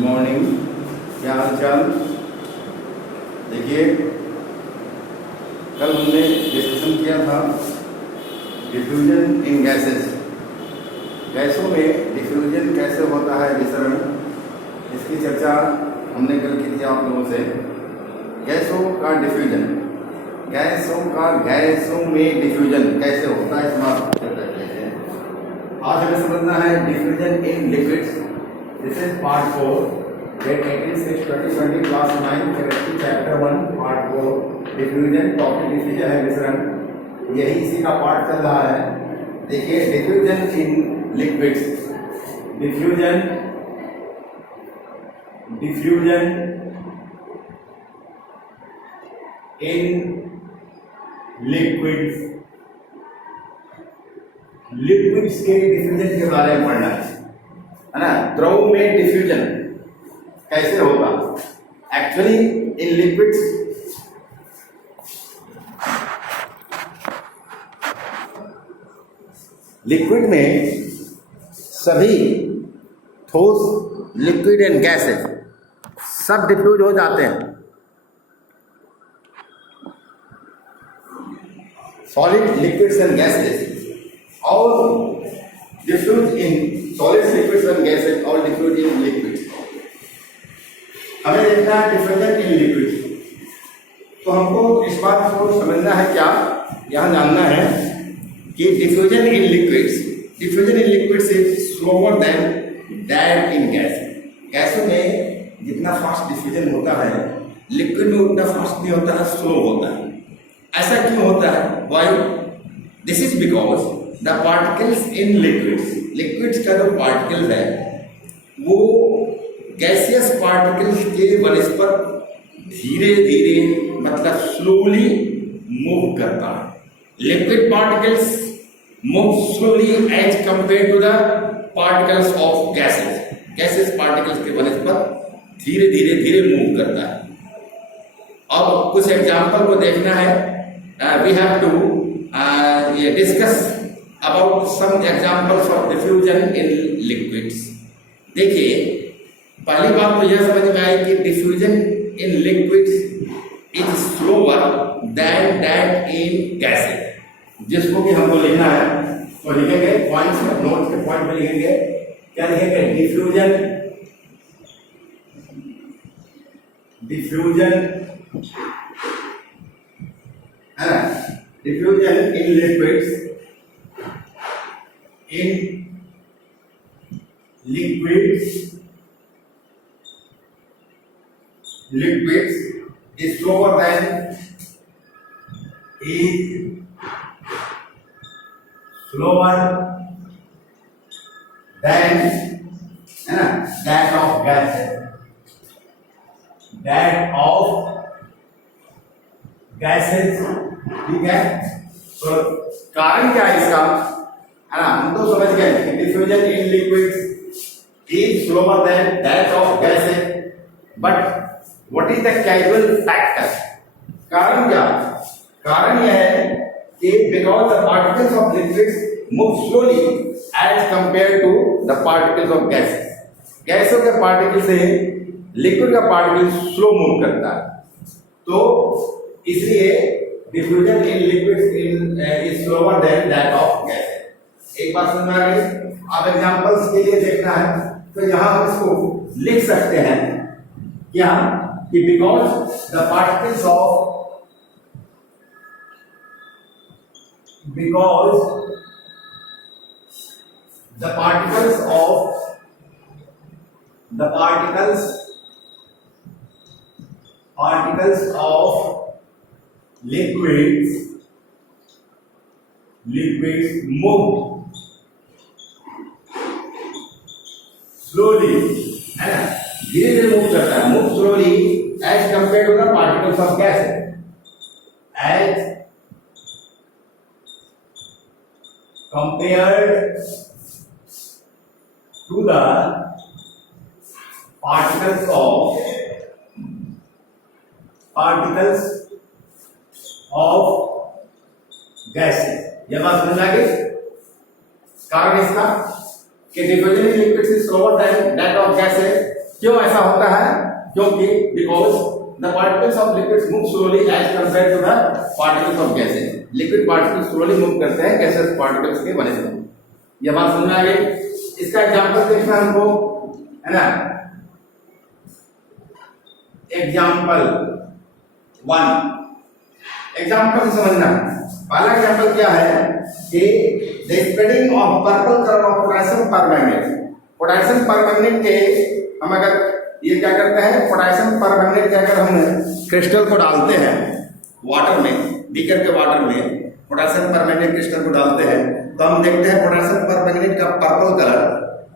Morning, क्या हाल चाल। देखिए, कल हमने डिस्कशन किया था डिफ्यूजन इन गैसेस। गैसों में डिफ्यूजन कैसे होता है, विसरण, इसकी चर्चा हमने कल की थी आप लोगों से। गैसों का डिफ्यूजन, गैसों में डिफ्यूजन कैसे होता है, इस बात पर चर्चा करते हैं। आज हमें समझना है diffusion in liquids. This is part 4, date 18/6/2020, class 9, chemistry, chapter 1, part 4, diffusion. Topic diffusion है, विसरण, यही इसी का पार्ट चल रहा है। देखिए, diffusion in liquids, diffusion in liquids के डिफ्यूजन के बारे में पढ़ना है ना। द्रव में डिफ्यूजन कैसे होगा एक्चुअली इन लिक्विड्स। लिक्विड में सभी ठोस, लिक्विड एंड गैसेस सब डिफ्यूज हो जाते हैं। Solid, liquids and gases all diffuse in solids, liquids and gases, all diffuse in liquids। हमें देखना है डिफ्यूजन इन लिक्विड्स। तो हमको इस बात को समझना है, क्या यहाँ जानना है कि diffusion in liquids is slower than that in gas. गैसों में जितना फास्ट डिफ्यूजन होता है, लिक्विड में उतना फास्ट नहीं होता है, स्लो होता है। ऐसा क्यों होता है? Why? This is because the particles in liquids का जो पार्टिकल है वो गैसियस पार्टिकल्स के बनस्पत धीरे धीरे, मतलब स्लोली मूव करता है। Liquid particles move slowly as compare to the particles of gases particles के बनस्पत धीरे धीरे मूव करता है। अब कुछ एग्जाम्पल को देखना है। We have to discuss about some examples of diffusion in liquids। देखिए, पहली बात तो यह समझ में आई कि diffusion in liquids is slower than that in gases, जिसको कि हमको लिखना है। तो लिखेंगे पॉइंट्स में, नोट्स के पॉइंट पे लिखेंगे। क्या लिखेंगे? डिफ्यूजन है ना, diffusion in liquids is slower than है ना that of gases, ठीक है। तो कारण क्या है इसका, है ना, हम तो समझ गए कि diffusion in liquids is slower than that of gases, but what is the casual factor? कारण क्या? कारण यह है कि because the particles of liquids move slowly as compare to the particles of gases. गैसों के पार्टिकल से लिक्विड का पार्टिकल स्लो मूव करता है, तो इसलिए diffusion in liquids is slower than that of gases. एक बात समझ में आ गई? अब एग्जांपल्स के लिए देखना है, तो यहां हम इसको लिख सकते हैं क्या कि because the particles of liquids move slowly, है ना, धीरे धीरे मूव करता है, move slowly as compare to the particles of gases, as compared to the particles of gases. यह बात समझ आ गई? कारण इसका कि diffusion in liquids is slower than that of of gases. क्यों ऐसा होता है? क्योंकि because the particles of liquids move slowly as compare to the particles of gases. Liquid particles slowly move करते हैं गैसेस पार्टिकल्स के वजह से। ये बात समझ में आ गई? इसका एग्जांपल देखना हमको, है ना। एग्जांपल 1, एग्जांपल समझना। पहला एग्जांपल क्या है कि the spreading of purple colour of potassium permanganate. Potassium permanganate के हम अगर ये क्या करते हैं, पोटेशियम परमैंगनेट के अगर हम क्रिस्टल को डालते हैं वाटर में, बीकर के वाटर में पोटेशियम परमैंगनेट क्रिस्टल को डालते हैं, तो हम देखते हैं पोटेशियम परमैंगनेट का पर्पल कलर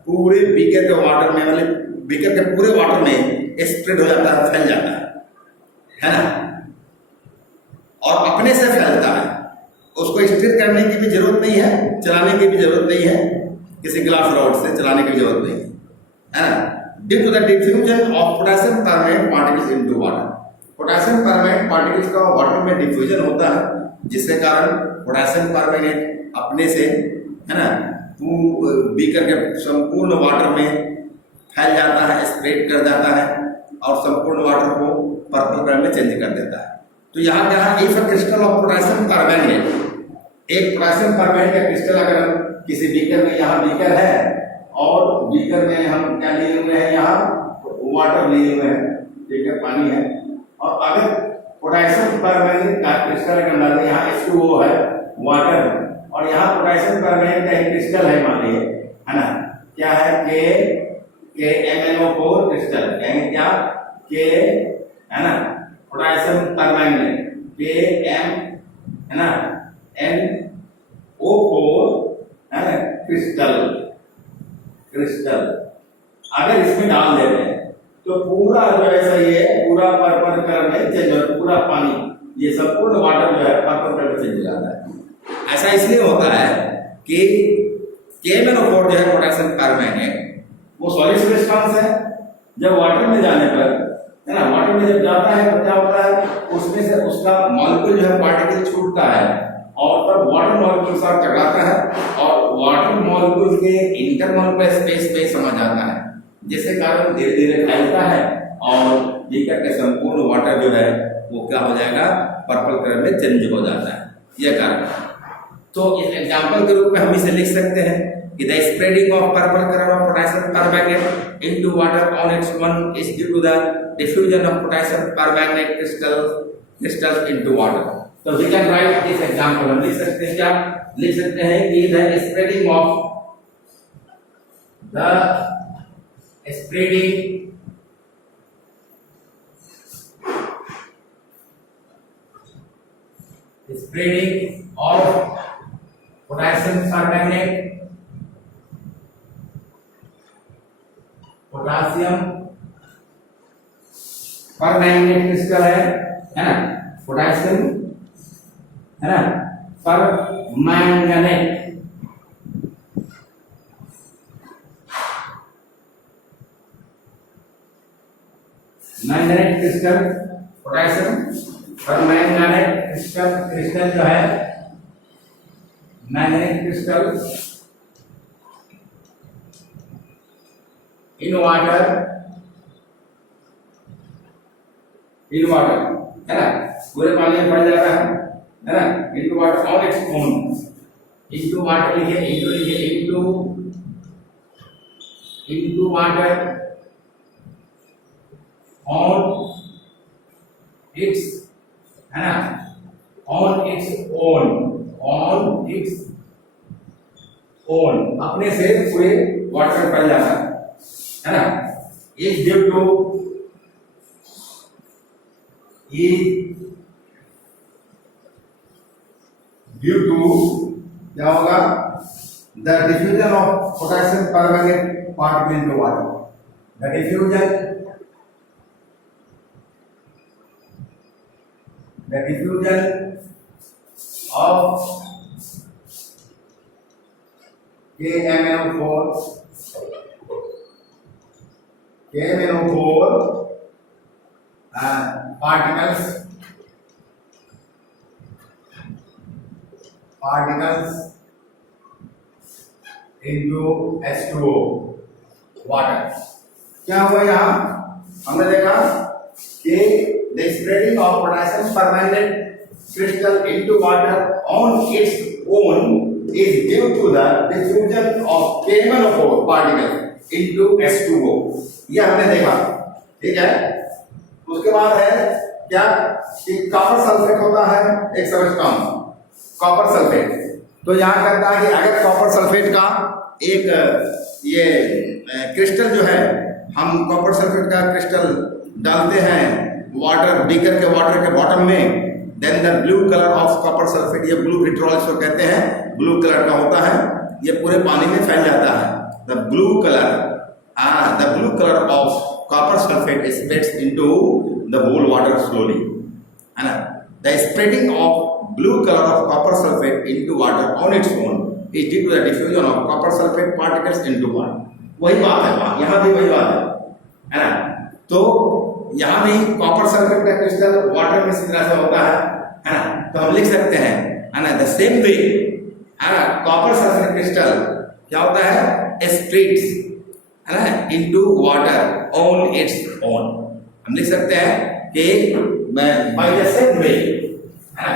पूरे बीकर के वाटर में, मतलब बीकर के पूरे वाटर में स्प्रेड हो जाता है, फैल जाता है ना, और अपने से फैलता है। उसको स्टिर करने की भी जरूरत नहीं है, चलाने की भी जरूरत नहीं है, किसी ग्लास रॉड से चलाने की जरूरत नहीं है ना। Due to the diffusion of potassium permanganate particles into water. Potassium permanganate particles का वाटर में डिफ्यूजन होता है, जिसके कारण पोटेशियम परमैंगनेट अपने से, है ना, बीकर के संपूर्ण वाटर में फैल जाता है, स्प्रेड कर जाता है और संपूर्ण वाटर को पर्पल कलर में चेंज कर देता है। तो यहाँ क्या है, if a crystal of potassium permanganate, एक पोटेशियम परमैंगनेट का क्रिस्टल अगर किसी बीकर में, यहाँ बीकर है और बीकर में हम क्या लिए हुए हैं, यहाँ वाटर लिए हुए हैं, ठीक है, पानी है, और अगर पोटेशियम परमैंगनेट का क्रिस्टल अगर डाल दें, यहाँ H2O है, वाटर, और यहाँ पोटेशियम परमैंगनेट का एक क्रिस्टल है, मान लीजिए, है ना, क्या है, KMnO4 क्रिस्टल, कहेंगे क्या, K, है ना, पोटेशियम परमैंगनेट, Km, है ना, NO4, है ना, क्रिस्टल अगर इसमें डाल देते हैं तो पूरा जो है ये पूरा पर्पल कलर में चेंज हो, पूरा पानी, ये संपूर्ण वाटर जो है पर्पल कलर में चेंज हो जाता है। ऐसा इसलिए होता है कि KMnO4 जो है पोटेशियम परमैंगनेट, वो सॉलिड सब्सटेंस है। जब वाटर में जाने पर, है ना, वाटर में जब जाता है तो क्या होता है, उसमें से उसका मॉलिक्यूल जो है पार्टिकल छूटता है और तब वाटर मॉलिक्यूल के साथ टकराता है और वाटर मॉलिक्यूल के इंटरमॉलिक्यूलर स्पेस में समा जाता है, जिसके कारण धीरे धीरे फैलता है और बीकर के संपूर्ण वाटर जो है वो क्या हो जाएगा, पर्पल कलर में चेंज हो जाता है, यह कारण। तो इस एग्जांपल के रूप में हम इसे लिख सकते हैं कि the spreading of purple colour of potassium permanganate into water on its one is due to the diffusion of potassium permanganate crystals into water. तो we can write this example, हम लिख सकते हैं क्या, लिख सकते हैं कि the spreading of potassium permanganate, potassium permanganate crystal है ना, पोटेशियम, है ना, permanganate, manganate crystal, potassium permanganate crystal जो है मैंगनेट क्रिस्टल इन वाटर, है ना, पूरे पानी में फैल जाता है ना, into water on its own, into water लिखिए, इनटू वाटर ऑन इट्स, है ना, ऑन इट्स ओन, अपने से पूरे वाटर में फैल जाता है ना, इज ड्यू टू क्या होगा, the diffusion of potassium permanganate particle into water, the diffusion of KMnO4 particles into H2O, water, क्या हुआ यहाँ हमने देखा कि the spreading of potassium permanent crystal into water on its own is due to the diffusion of KMnO4 particle into H2O। ये हमने देखा, ठीक है। उसके बाद है क्या कि कॉपर सल्फेट होता है एक सबस्टेंस, कॉपर सल्फेट। तो यहाँ कहता है कि अगर कॉपर सल्फेट का एक ये क्रिस्टल जो है, हम कॉपर सल्फेट का क्रिस्टल डालते हैं वाटर बीकर के वाटर के बॉटम में, then the blue colour of copper sulphate, ये ब्लू विट्रॉल इसको कहते हैं, ब्लू कलर का होता है, ये पूरे पानी में फैल जाता है। The blue colour of copper sulphate spreads into the whole water slowly, है ना। The spreading of blue colour of copper sulphate into water on its own is due to the diffusion of copper sulphate particles into water. वही बात है, यहाँ भी वही बात है ना। तो यहाँ भी कॉपर सल्फेट का क्रिस्टल वाटर में इस तरह से होता है ना। तो हम लिख सकते हैं, है ना, द सेम वे, है ना, कॉपर सल्फेट क्रिस्टल क्या होता है, स्प्लिट्स, है ना, into water on its own. हम लिख सकते हैं कि बाय द सेम वे, है ना।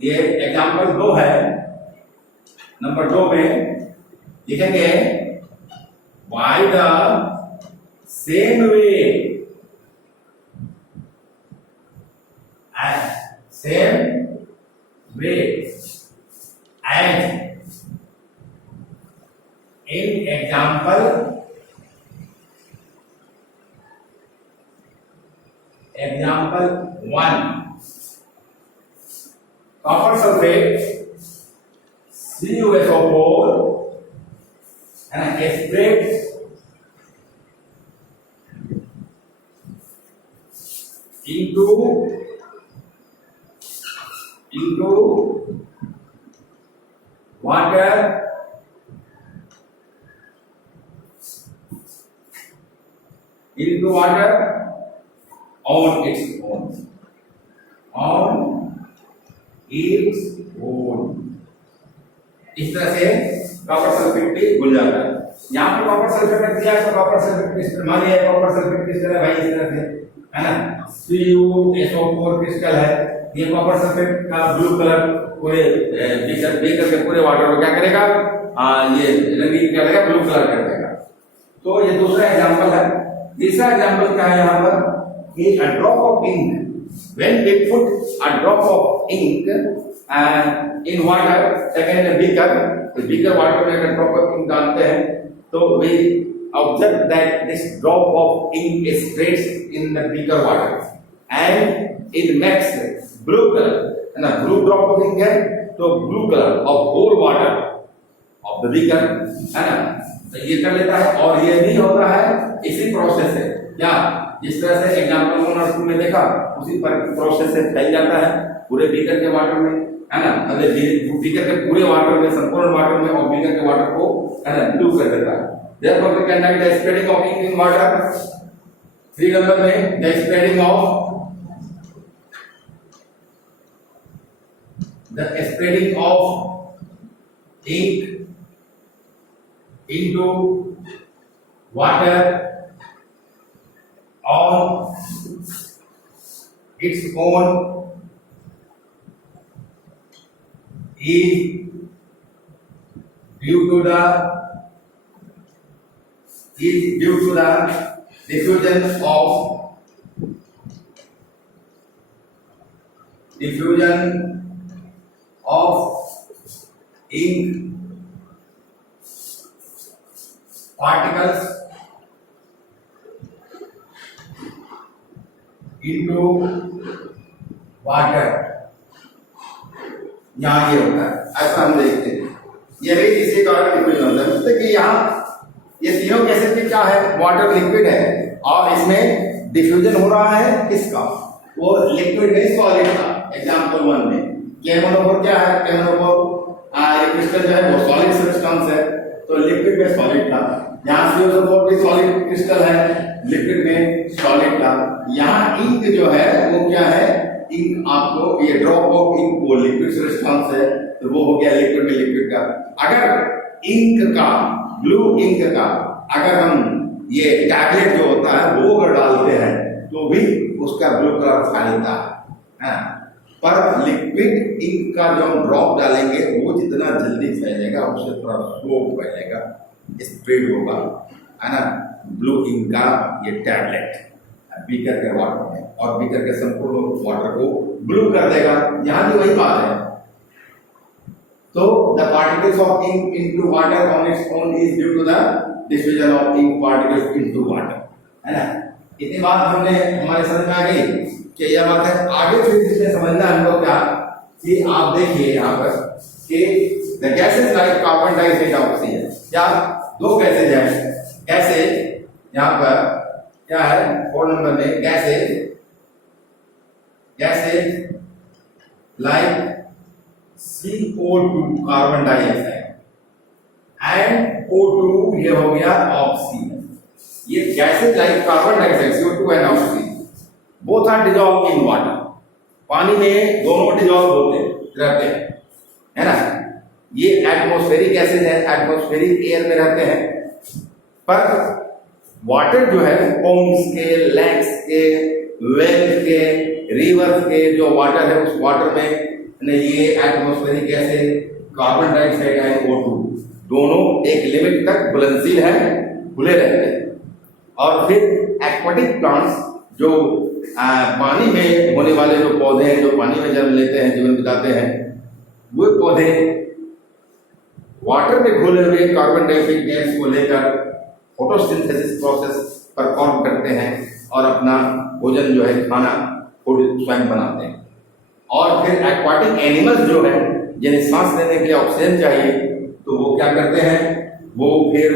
ये एग्जांपल 2 है, नंबर 2 में लिखेंगे by the same way, same way as in example 1, copper sulfate CuSO4 and spreads into water on its own। इस तरह से कॉपर सल्फेट भी घुल जाता है। यहाँ पे कॉपर सल्फेट दिया तो कॉपर सल्फेट क्रिस्टल, मान लिया कॉपर सल्फेट क्रिस्टल है भाई, इस तरह से, है ना, CuSO4 क्रिस्टल है। ये कॉपर सल्फेट का ब्लू कलर पूरे बीकर के पूरे वाटर को क्या करेगा, ये रंगीन कर देगा, ब्लू कलर कर देगा। तो ये दूसरा एग्जांपल है। तीसरा एग्जांपल क्या है यहाँ पर, कि a drop of ink, when we put a drop of ink in water, second beaker, तो बीकर वाटर में अगर ड्रॉप ऑफ इंक डालते हैं तो we observe that this drop of ink spreads in the beaker water and it makes blue colour, है ना, blue drop of ink है तो blue colour of whole water of the beaker, है ना। तो ये कर लेता है। और ये भी होता है इसी प्रोसेस से, क्या जिस तरह से एग्जांपल 1 और 2 में देखा, उसी पर प्रोसेस से फैल जाता है पूरे बीकर के वाटर में, है ना। अगर बीकर के पूरे वाटर में, संपूर्ण वाटर में, और बीकर के वाटर को, है ना, ब्लू कर देता है। therefore we can write the spreading of ink in water। 3 number में the spreading of ink into water on its own is due to the diffusion of ink particles into water। यहाँ ये होता है, ऐसा हम देखते हैं। ये भी इसी कारण डिफ्यूजन होता है, मतलब कि यहाँ ये तीनों कैसे कि क्या है, वाटर लिक्विड है और इसमें डिफ्यूजन हो रहा है किसका, वो लिक्विड में सॉलिड का। एग्जांपल 1 में KMnO4 क्या है, KMnO4 ये क्रिस्टल जो है वो सॉलिड सब्सटेंस है, तो लिक्विड में सॉलिड था। यहाँ CuSO4 भी सॉलिड क्रिस्टल है, लिक्विड में सॉलिड था। यहाँ इंक जो है वो क्या है, इंक आपको ये ड्रॉप ऑफ इंक वो लिक्विड सब्सटेंस है, तो वो हो गया लिक्विड में लिक्विड का। अगर इंक का, ब्लू इंक का, अगर हम ये टैबलेट जो होता है वो अगर डालते हैं तो भी उसका ब्लू कलर फैलता है। पर लिक्विड इंक का जो हम ड्रॉप डालेंगे वो जितना जल्दी फैलेगा उससे थोड़ा स्लो फैलेगा, स्प्रेड होगा, है ना, ब्लू इंक का ये टैबलेट बीकर के वाटर में, और बीकर के संपूर्ण वाटर को ब्लू कर देगा। यहाँ भी वही बात है। तो the particles of ink into water on its own is due to the diffusion of ink particles into water, है ना। इतनी बात हमने हमारे समझ में आ गई कि यह बात है। आगे फिर इसमें समझना है हमको क्या कि आप देखिए यहाँ पर कि the gases like carbon dioxide oxygen, क्या दो गैसेज हैं। गैसेज यहाँ पर क्या है 4 नंबर में, gases like CO2 carbon dioxide and O2 ये हो गया ऑक्सीजन। ये gases like carbon dioxide CO2 and oxygen both are dissolve in water, पानी में दोनों डिजॉल्व होते रहते हैं, है ना। ये एटमॉस्फेरिक गैसेज है, एटमॉस्फेरिक एयर में रहते हैं। पर वाटर जो है पॉन्ड्स के, लेक्स के, वेल के, रिवर्स के जो वाटर है उस वाटर में ये atmospheric gases carbon dioxide and O2 दोनों एक लिमिट तक घुलनशील है, खुले रहते हैं। और फिर एक्वाटिक प्लांट्स जो पानी में होने वाले जो पौधे हैं, जो पानी में जन्म लेते हैं, जीवन बिताते हैं, वो पौधे वाटर में घुले हुए कार्बन डाइऑक्साइड गैस को लेकर फोटोसिंथेसिस प्रोसेस परफॉर्म करते हैं और अपना भोजन जो है, खाना खुद स्वयं बनाते हैं। और फिर एक्वाटिक एनिमल्स जो है जिन्हें सांस लेने के लिए ऑक्सीजन चाहिए, तो वो क्या करते हैं, वो फिर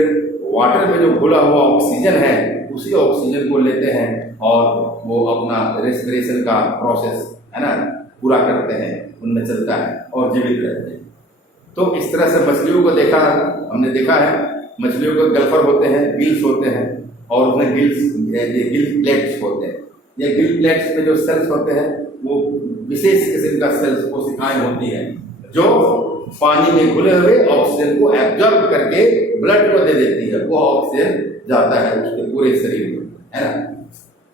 वाटर में जो घुला हुआ ऑक्सीजन है उसी ऑक्सीजन को लेते हैं और वो अपना रेस्पिरेशन का प्रोसेस, है ना, पूरा करते हैं, उनमें चलता है और जीवित रहते हैं। तो इस तरह से मछलियों को हमने देखा है, मछलियों को गल्फर होते हैं, गिल्स होते हैं, और उसमें गिल प्लेट्स होते हैं। ये गिल प्लेट्स में जो सेल्स होते हैं वो विशेष किस्म का सेल्स कोशिकाएं होती हैं जो पानी में घुले हुए ऑक्सीजन को एब्जॉर्ब करके ब्लड को दे देती है, वो ऑक्सीजन जाता है उसके पूरे शरीर में, है ना।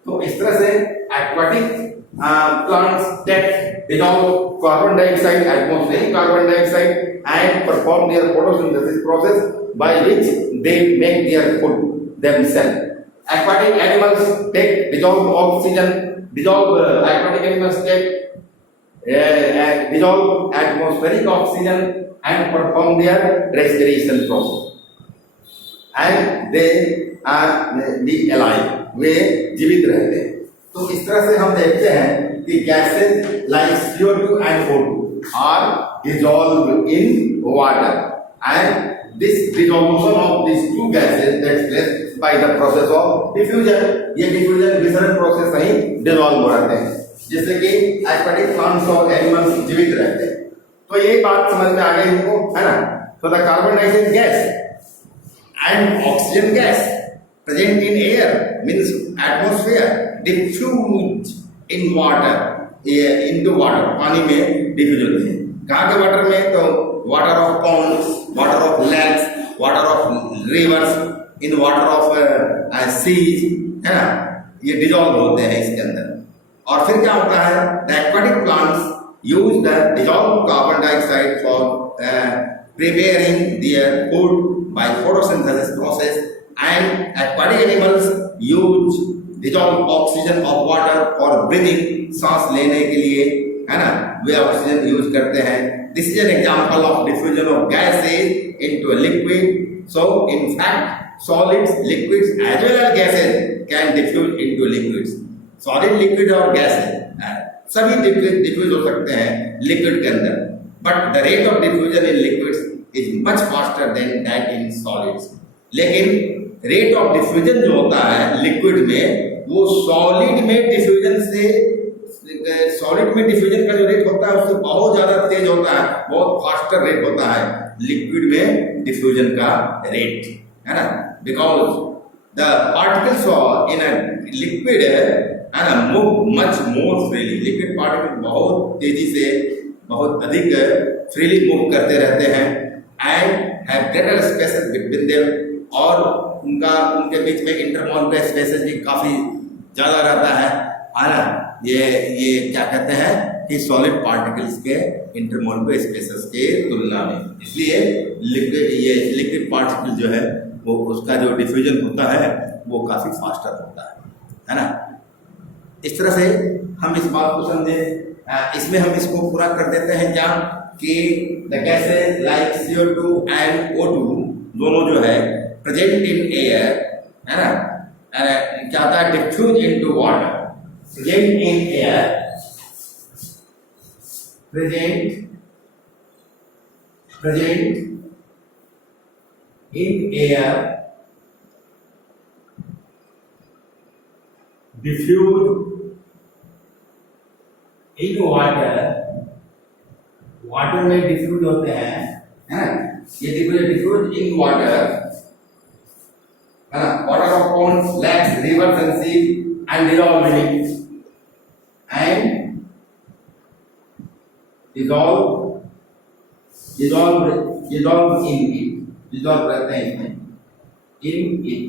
तो इस तरह से aquatic plants that dissolve carbon dioxide, atmospheric carbon dioxide, and perform their photosynthesis process by which they make their food themselves. Aquatic animals take dissolved oxygen, aquatic animals take dissolve atmospheric oxygen and perform their respiration process. And they be alive, वे जीवित रहते हैं। तो इस तरह से हम देखते हैं कि gases like CO2 and O2 are dissolved in water and this dissolution of this two gases takes place by the process of diffusion. ये डिफ्यूजन विसरण प्रोसेस से ही डिसॉल्व हो जाते हैं, जिससे कि एक्वाटिक प्लांट्स और एनिमल्स जीवित रहते हैं। तो ये बात समझ में आ गई हमको, है ना। तो the carbon dioxide gas and oxygen gas present in air means atmosphere diffuse in water, into water, पानी में डिफ्यूज होते हैं। कहाँ के वाटर में, तो water of ponds, water of lakes, water of rivers, in water of seas, है ना, ये डिजॉल्व होते हैं इसके अंदर। और फिर क्या होता है, the aquatic plants use the dissolve carbon dioxide for preparing their food by photosynthesis process, and aquatic animals use dissolved oxygen of water for breathing, सांस लेने के लिए, है ना, वे ऑक्सीजन यूज करते हैं। This is an example of diffusion of gases into a liquid. So in fact solids, liquids as well as gases can diffuse into liquids. Solid, liquid और gases सभी डिफ्यूज हो सकते हैं लिक्विड के अंदर, but the rate of diffusion in liquids is much faster than that in solids. लेकिन rate of diffusion जो होता है लिक्विड में, वो सॉलिड में डिफ्यूजन का जो रेट होता है उससे बहुत ज्यादा तेज होता है, बहुत फास्टर रेट होता है लिक्विड में डिफ्यूजन का रेट, है ना। Because the particles in a liquid, है ना, move much more freely. Liquid particle बहुत तेजी से, बहुत अधिक फ्रीली मूव करते रहते हैं and have greater spaces between them, और उनके बीच में इंटरमॉलिक्यूलर स्पेसेस भी काफ़ी ज़्यादा रहता है ना। ये क्या कहते हैं कि सॉलिड पार्टिकल्स के इंटरमॉलिक्यूलर स्पेसेस के तुलना में, इसलिए लिक्विड पार्टिकल जो है वो उसका जो डिफ्यूजन होता है वो काफ़ी फास्टर होता है ना। इस तरह से हम इस बात को समझे। इसमें हम इसको पूरा कर देते हैं क्या कि the gases like CO2 and O2 दोनों जो है प्रेजेंट इन एयर है ना, क्या था, diffuse into water. Present in air, present in air, diffuse in water, water में डिफ्यूज होते हैं है ना। ये डिफ्यूज इन वाटर है ना, water of ponds, lakes, rivers and sea and dissolve in it and dissolve in it, dissolve रहते हैं in it,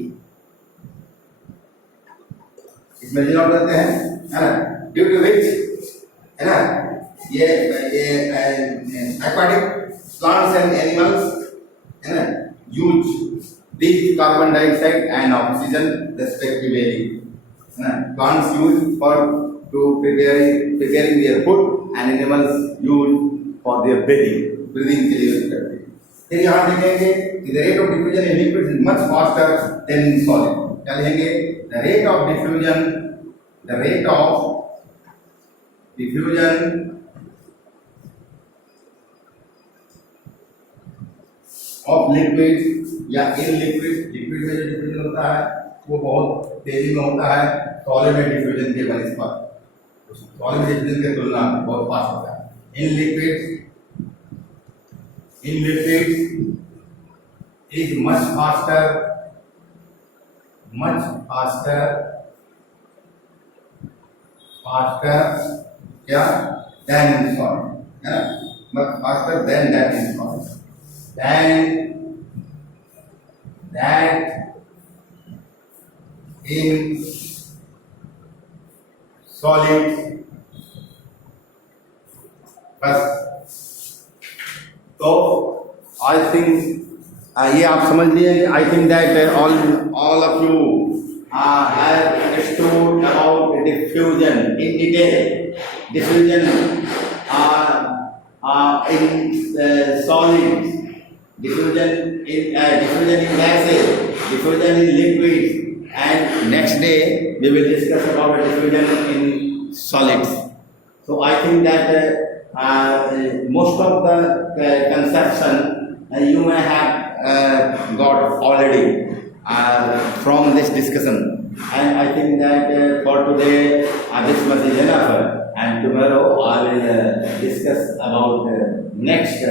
इसमें dissolve रहते हैं है ना, due to which है ना ये aquatic plants and animals है ना use these carbon dioxide and oxygen respectively है ना। Plants use for to preparing their food and animals use for their breathing के लिए यूज करते हैं। फिर यहाँ देखेंगे कि the rate of diffusion in liquids is much faster than in solid। क्या लिखेंगे, the rate of diffusion of liquids या in liquid में जो diffusion होता है वो बहुत तेजी में होता है सॉलिड में diffusion के बनस्पत, सॉलिड में diffusion के तुलना में बहुत फास्ट होता है। in liquids is much faster क्या than in solid है ना, much faster than that in solid, than that in solid। बस तो आई थिंक ये आप समझ लिए। I think that all of you have understood about diffusion in detail। diffusion in solids, diffusion in gases, diffusion in liquids, and next day we will discuss about diffusion in solids। So I think that most of the conception you may have got already from this discussion, and I think that for today this much is enough, and tomorrow I will discuss about next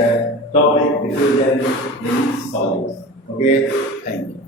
topic, diffusion in solids। Okay, thank you.